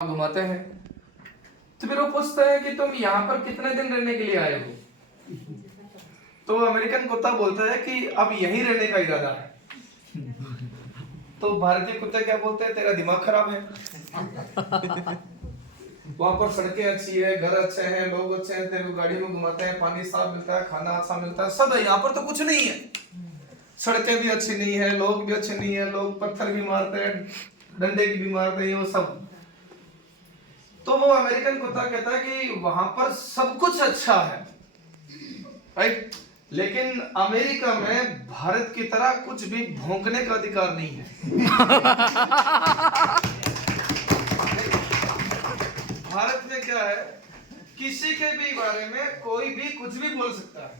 घुमाते हैं तो फिर वो पूछता है कि तुम यहाँ पर कितने दिन रहने के लिए आए हो। तो अमेरिकन कुत्ता बोलता है कि अब यहीं रहने का इरादा है। तो भारतीय कुत्ते क्या बोलते हैं, तेरा दिमाग खराब है। वहां पर सड़कें अच्छी है, घर अच्छे हैं, लोग अच्छे हैं, तेरे को गाड़ी में घुमाते हैं, पानी साफ मिलता है, खाना अच्छा मिलता है, सब है। यहाँ पर तो कुछ नहीं है, सड़कें भी अच्छी नहीं है, लोग भी अच्छे नहीं है, लोग पत्थर भी मारते हैं, डंडे की भी मारते हैं, वो सब। तो वो अमेरिकन कुत्ता कहता है कि वहां पर सब कुछ अच्छा है, राइट, लेकिन अमेरिका में भारत की तरह कुछ भी भौंकने का अधिकार नहीं है। भारत में क्या है, किसी के भी बारे में कोई भी कुछ भी बोल सकता है।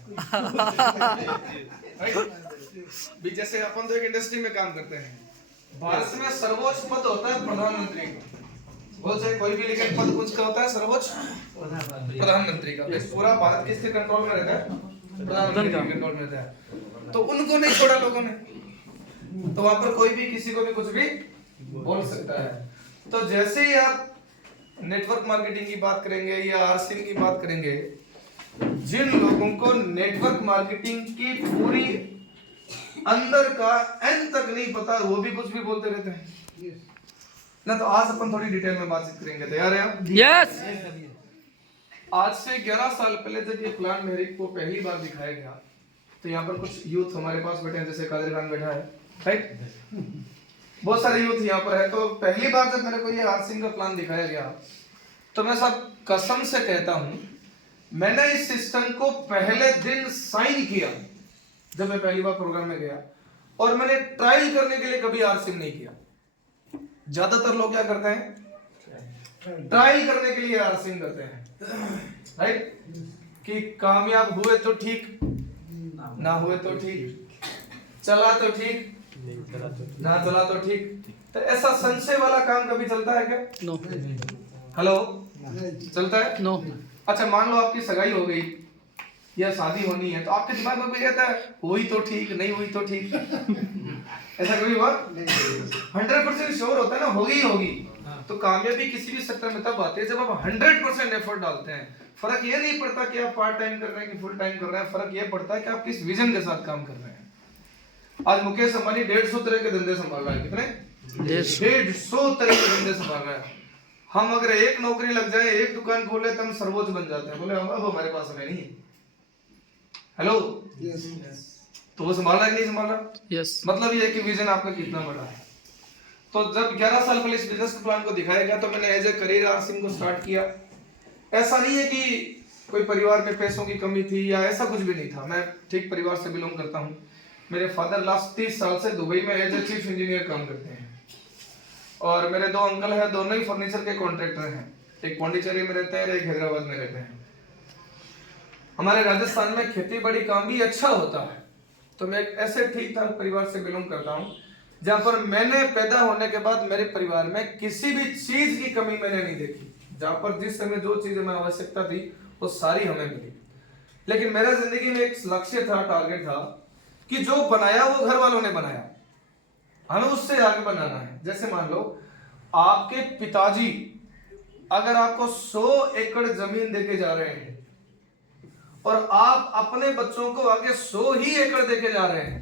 भी जैसे अपन तो एक इंडस्ट्री में काम करते हैं, भारत में सर्वोच्च पद होता है प्रधानमंत्री का। बोल से कोई भी लेकिन पद कुछ का होता है सर्वोच्च प्रधानमंत्री का। पूरा भारत किसके कंट्रोल में रहता है, प्रधानमंत्री के कंट्रोल में रहता है। तो उनको नहीं छोड़ा लोगों ने, तो वहां पर कोई भी किसी को भी कुछ भी बोल सकता है। तो जैसे ही आप नेटवर्क मार्केटिंग की बात करेंगे या आरसीएम की बात करेंगे, जिन लोगों को नेटवर्क मार्केटिंग की पूरी अंदर का एंड तक नहीं पता, वो भी कुछ भी बोलते रहते हैं ना। तो आज अपन थोड़ी डिटेल में बातचीत करेंगे, तैयार है आप? यस। आज से 11 साल पहले जब ये प्लान मेरे को पहली बार दिखाया गया, तो यहाँ पर कुछ यूथ हमारे पास बैठे हैं, जैसे कादिर खान बैठा है, राइट, बहुत सारे यूथ यहाँ पर है। तो पहली बार जब मेरे को ये आरसीएम का प्लान दिखाया गया, तो मैं सब कसम से कहता हूँ, मैंने इस सिस्टम को पहले दिन साइन किया जब मैं पहली बार प्रोग्राम में गया, और मैंने ट्रायल करने के लिए कभी आरसीएम नहीं किया। ज्यादातर लोग क्या करते हैं, ट्रायल करने के लिए आरसीएम करते हैं, राइट, कि कामयाब हुए तो ठीक, ना हुए तो ठीक, चला तो ठीक, ना चला तो ठीक। तो ऐसा संशय वाला काम कभी चलता है क्या? नो। हेलो, चलता है? नो। अच्छा, मान लो आपकी सगाई हो गई या शादी होनी है, तो आपके दिमाग में भी रहता है हुई तो ठीक, नहीं हुई तो ठीक। ऐसा कभी हुआ? 100% श्योर होता है ना, होगी होगी। तो कामयाबी किसी भी सेक्टर में तब आती है जब आप 100% एफर्ट डालते हैं। फर्क ये नहीं पड़ता कि आप पार्ट टाइम कर रहे हैं कि फुल टाइम कर रहे हैं, फर्क ये पड़ता है कि आप किस विजन के साथ काम कर रहे हैं। आज मुकेश अंबानी 150 तरह के धंधे संभाल रहा है। कितने? 150 तरह के धंधे संभाल रहा है। हम अगर एक नौकरी लग जाए, एक दुकान खोले, तो हम सर्वोच्च बन जाते हैं। बोले अब हमारे पास समय नहीं है। हेलो, तो वो संभाल रहा है कि नहीं संभाल रहा? यस। मतलब ये है कि विजन आपका कितना बड़ा है। तो जब 11 साल पहले इस बिजनेस प्लान को दिखाया गया, तो मैंने एज ए करियर आरसीएम को स्टार्ट किया। ऐसा नहीं है कि कोई परिवार में पैसों की कमी थी या ऐसा कुछ भी नहीं था। मैं ठीक परिवार से बिलोंग करता हूँ। मेरे फादर लास्ट 30 साल से दुबई में एज ए चीफ इंजीनियर काम करते हैं, और मेरे 2 अंकल हैं, दोनों ही फर्नीचर के कॉन्ट्रैक्टर हैं। एक पौंडीचेरी में रहते हैं, एक हैदराबाद में रहते हैं। हमारे राजस्थान में खेती बाड़ी काम भी अच्छा होता है। तो मैं एक ऐसे ठीक ठाक परिवार से बिलोंग करता हूँ जहाँ पर मैंने पैदा होने के बाद मेरे परिवार में किसी भी चीज की कमी मैंने नहीं देखी। जहाँ पर जिस समय जो चीजें में आवश्यकता थी वो सारी हमें मिली। लेकिन मेरा जिंदगी में एक लक्ष्य था, टारगेट था कि जो बनाया वो घर वालों ने बनाया, हमें उससे आगे बनाना है। जैसे मान लो आपके पिताजी अगर आपको 100 एकड़ जमीन देके जा रहे हैं और आप अपने बच्चों को आगे 100 ही एकड़ देके जा रहे हैं,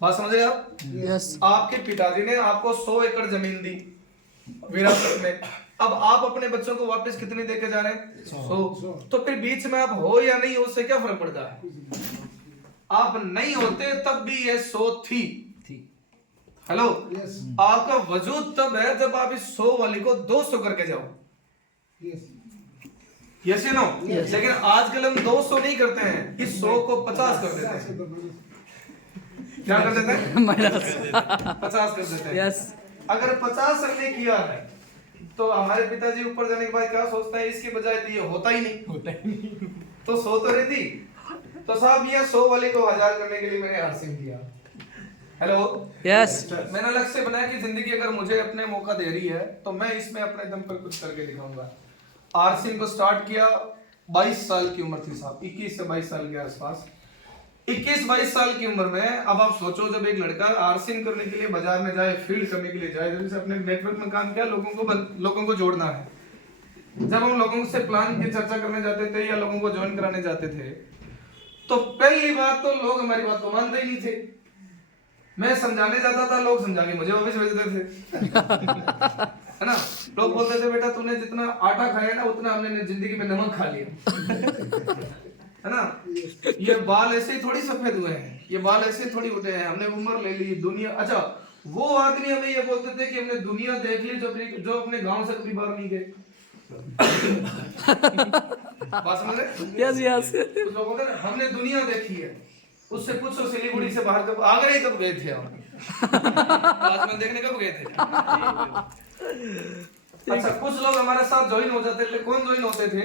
बात समझे आप? यस। आपके पिताजी ने आपको 100 एकड़ जमीन दी विरासत में, अब आप अपने बच्चों को वापस कितनी देके जा रहे हैं? 100। तो फिर बीच में आप हो या नहीं हो, उससे क्या फर्क पड़ता है? आप नहीं होते तब भी ये 100 थी। हेलो, आपका वजूद तब है जब आप इस 100 वाली को 200 करके जाओ। यस या नो? लेकिन आजकल हम 200 नहीं करते हैं, इस 100 को 50 कर देते हैं। क्या कर देते हैं? 50 कर देते हैं। यस। अगर 50 हमने किया है, तो हमारे पिताजी ऊपर जाने के बाद क्या सोचते हैं, इसके बजाय तो ये होता ही नहीं, तो 100 तो रहती। तो साहब ये 100 वाले को 1000 करने के लिए मैंने आरसीएम किया। Hello, yes. मैंने लक्ष्य बनाया कि जिंदगी अगर मुझे अपने मौका दे रही है तो मैं इसमें अपने दम पर कुछ करके दिखाऊंगा। आरसीएम को स्टार्ट किया, 22 साल की उम्र थी साहब, 21 से 22 साल के आसपास। 21-22 साल की उम्र में अब आप सोचो, जब एक लड़का आर्सिंग करने के लिए बाजार में जाए, फील्ड करने के लिए जाए, जैसे अपने नेटवर्क में काम किया, लोगों को जोड़ना है। जब हम लोगों से प्लान की चर्चा करने जाते थे या लोगों को ज्वाइन कराने जाते थे, तो पहली बात तो लोग हमारी बात को मानते ही नहीं थे। मैं समझाने जाता था, लोग समझा के मुझे वापस भेज देते थे है ना। लोग बोलते थे बेटा तूने जितना आटा खाया ना उतना हमने जिंदगी में नमक खा लिया है ना। ये बाल ऐसे ही थोड़ी सफेद हुए हैं, ये बाल ऐसे ही थोड़ी उठे हैं, हमने उम्र ले ली दुनिया। अच्छा, वो आदमी हमें ये बोलते थे कि हमने दुनिया देख ली जो अपने गांव से कभी बाहर नहीं गए। बात समझ रहे? Yes yes. कुछ लोग बोलते हैं हमने दुनिया देखी है, उससे पूछो सिलीगुड़ी से बाहर कब आगरा ही कब गए थे आप? ताजमहल देखने कब गए थे? अच्छा, कुछ लोग हमारे साथ ज्वाइन हो जाते थे। कौन ज्वाइन होते थे?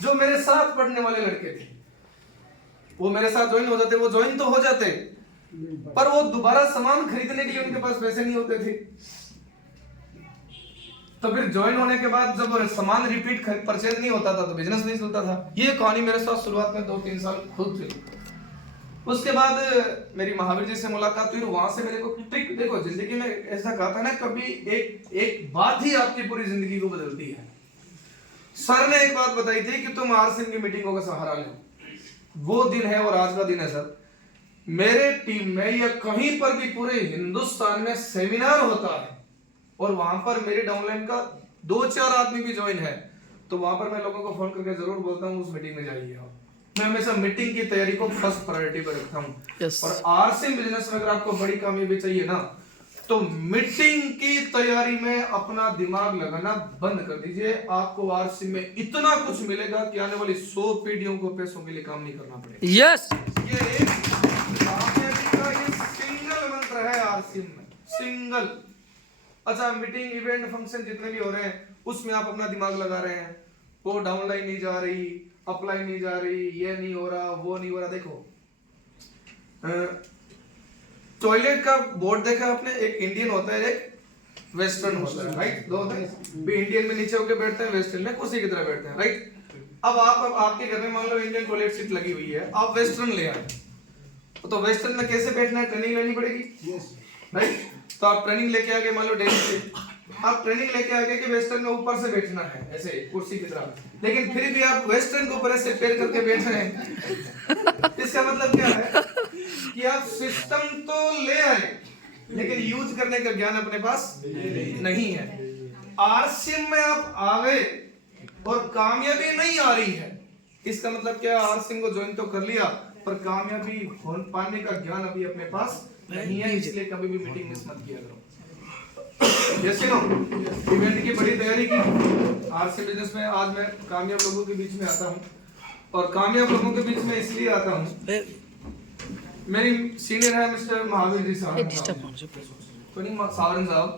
जो मेरे साथ पढ़ने वाले लड़के थे, वो मेरे साथ ज्वाइन हो जाते। वो ज्वाइन तो हो जाते, पर वो दोबारा सामान खरीदने के लिए उनके पास पैसे नहीं होते थे। तो फिर ज्वाइन होने के बाद जब सामान रिपीट परचेज नहीं होता था तो बिजनेस नहीं चलता था। ये कहानी मेरे साथ शुरुआत में 2-3 साल खुद थी। उसके बाद मेरी महावीर जी से मुलाकात हुई, वहां से मेरे को ट्रिक, देखो जिंदगी में ऐसा कहा था ना, कभी एक बात ही आपकी पूरी जिंदगी को बदलती है। सर ने एक बात बताई थी कि तुम आरसिंग की मीटिंगों का सहारा लो। वो दिन है और आज का दिन है सर। मेरे टीम में या कहीं पर भी पूरे हिंदुस्तान में सेमिनार होता है और वहां पर मेरे डाउनलाइन का 2-4 आदमी भी ज्वाइन है, तो वहां पर मैं लोगों को फोन करके जरूर बोलता हूँ उस मीटिंग में जाइए आप। मैं हमेशा मीटिंग की तैयारी को फर्स्ट प्रायोरिटी पर रखता हूँ। yes. और आरसिंग बिजनेस में अगर आपको बड़ी कामयाबी चाहिए ना, तो मीटिंग की तैयारी में अपना दिमाग लगाना बंद कर दीजिए। आपको आरसिंग में इतना कुछ मिलेगा कि आने वाली 100 पीढ़ियों को पैसों के लिए काम नहीं करना पड़ेगा। यस, ये एक कामयाबी का ये सिंगल मंत्र है आरसिंग में, सिंगल। अच्छा, मीटिंग इवेंट फंक्शन जितने भी हो रहे हैं उसमें आप अपना दिमाग लगा रहे हैं, वो डाउनलाइन नहीं जा रही, अपलाई नहीं जा रही, ये नहीं हो रहा, वो नहीं हो रहा। देखो टॉयलेट का बोर्ड देखा आपने? एक इंडियन होता है, एक वेस्टर्न होता है, राइट? दो होते हैं। भी इंडियन में नीचे होकर बैठते हैं, वेस्टर्न में कुर्सी की तरह बैठते हैं, राइट? अब आपके घर में मान लो इंडियन टॉयलेट सीट लगी हुई है, आप वेस्टर्न ले आए, तो वेस्टर्न में कैसे बैठना है? ट्रेनिंग लेनी पड़ेगी, राइट? तो आप ट्रेनिंग लेके आगे, मान लो डेली से आप ट्रेनिंग लेके आगे कि वेस्टर्न में ऊपर से बैठना है ऐसे कुर्सी की तरह, लेकिन फिर भी आप वेस्टर्न को ऊपर से पैर करके बैठ रहे हैं। इसका मतलब क्या है कि आप सिस्टम तो ले आए लेकिन यूज करने का ज्ञान अपने पास नहीं है। आरसिंग में आप आ गए और कामयाबी नहीं आ रही है, इसका मतलब क्या? आरसिंग को ज्वाइन तो कर लिया पर कामयाबी पाने का ज्ञान अभी अपने पास नहीं है, इसलिए कभी भी मीटिंग मिस मत किया करो। जैसे ना इवेंट की बड़ी तैयारी की, आरसी बिजनेस में आज मैं कामयाब लोगों के बीच में आता हूँ, और कामयाब लोगों के बीच में इसलिए आता हूँ, मेरी सीनियर है मिस्टर महावीर जी साहब, सावरन साहब।